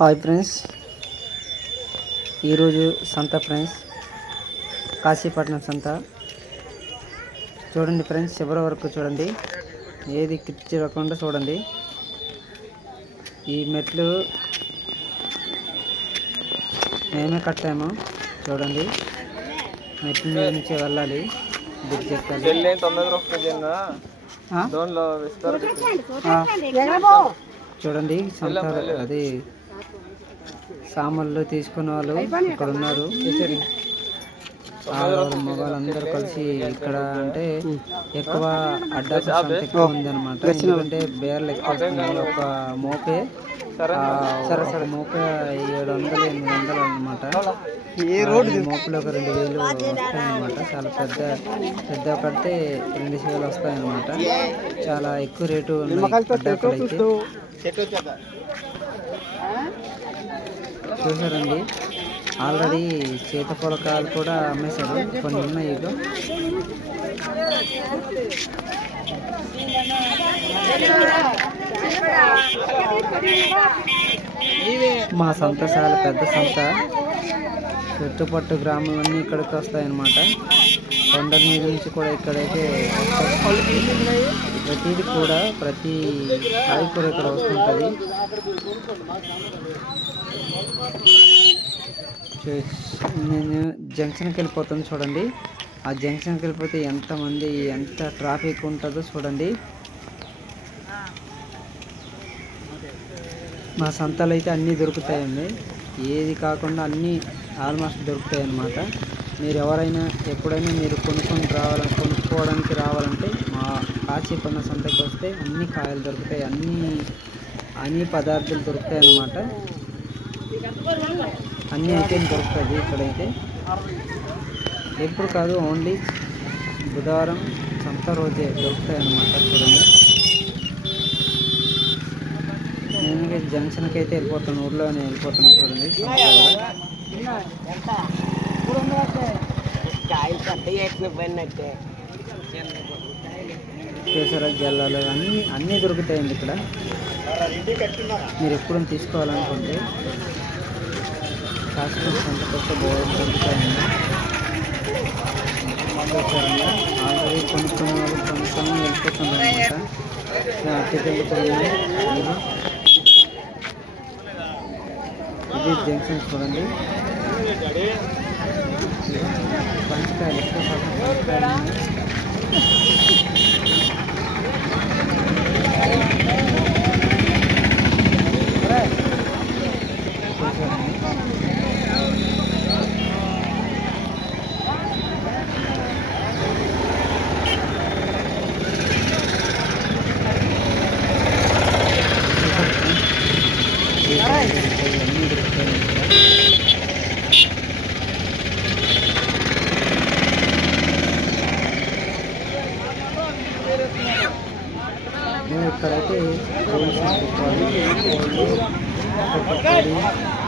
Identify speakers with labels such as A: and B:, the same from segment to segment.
A: Hi friends. ఈరోజు సంత friends. Kashipatnam సంత. చూడండి ఫ్రెండ్స్ చివరి వరకు చూడండి. ఏది చిరకుండా చూడండి. ఈ మెట్లు మేమే కట్టాము చూడండి. మెట్ల మీద నుంచి వెళ్ళాలి. ఆ. చూడండి సంత అది సామాన్లు తీసుకున్న వాళ్ళు ఇక్కడ ఉన్నారు. ఆడవాళ్ళు మగవాళ్ళు అందరూ కలిసి ఇక్కడ అంటే ఎక్కువ అడ్డా ఎక్కువ ఉంది అనమాట ఎందుకంటే బేర్లు ఎక్కువ వస్తున్నాయి ఒక మోపే ఆ, ఒక మోపే ఏడు వందలు ఎనిమిది వందలు అనమాట ఈ రోడ్డు మోపులో ఒక రెండు వేలు వస్తాయన్నమాట. చాలా పెద్ద పెద్ద కడితే రెండు వేలు వస్తాయన్నమాట. చాలా ఎక్కువ రేటు ఉన్నాయి. చూసారండి ఆల్రెడీ సీతపొలకాయలు కూడా అమ్మేశారు. కొన్ని ఉన్నాయి ఇక మా సంత చాలా పెద్ద సంత. చుట్టుపట్టు గ్రామాలన్నీ ఇక్కడికి వస్తాయన్నమాట. కొండల మీద నుంచి కూడా ఇక్కడైతే ప్రతిది కూడా ప్రతి కాయకూర కూడా ఇక్కడ వస్తుంటుంది నేను జంక్షన్కి వెళ్ళిపోతాను చూడండి. ఆ జంక్షన్కి వెళ్ళిపోతే ఎంతమంది ఎంత ట్రాఫిక్ ఉంటుందో చూడండి. మా సంతలో అయితే అన్నీ దొరుకుతాయండి. ఏది కాకుండా అన్నీ ఆల్మోస్ట్ దొరుకుతాయి అన్నమాట మీరు ఎవరైనా ఎప్పుడైనా మీరు కొనుక్కొని రావాలని కొనుక్కోవడానికి రావాలంటే మా కాశీపట్నం సంతకి వస్తే అన్ని కాయలు దొరుకుతాయి. అన్ని అన్ని పదార్థాలు దొరుకుతాయి అన్నమాట. అన్ని ఐటెం దొరుకుతుంది ఇక్కడైతే. ఎప్పుడు కాదు ఓన్లీ బుధవారం సంత రోజే దొరుకుతాయి అన్నమాట చూడండి. నేను జంక్షన్కి అయితే వెళ్ళిపోతాను ఊర్లోనే వెళ్ళిపోతాను చూడండి. కేసర జల్లాలు అన్నీ అన్నీ దొరుకుతాయండి ఇక్కడ. మీరు ఎప్పుడు తీసుకోవాలనుకుంటే కాశ్మీర్ సంతకు వస్తే దొరుకుతాయండి. ఆల్రెడీ కొనుక్కున్న వాళ్ళు కొనుక్కొని వెళ్ళిపోతున్నారు అనమాట అట్టి ఇది జంక్షన్ చూడండి. పంచకాయలు ఎక్కువ శాతం పంచకాయలు ఉన్నాయి. చూసారండి అన్నీ దొరుకుతాయి ఇక్కడ. మేము ఇక్కడైతే రూల్స్ పెట్టుకోవాలి ఒక్కొక్క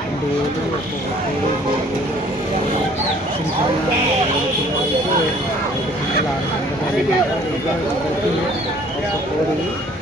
A: రెండు వేలు మూడు వేలు ఐదు ఆరు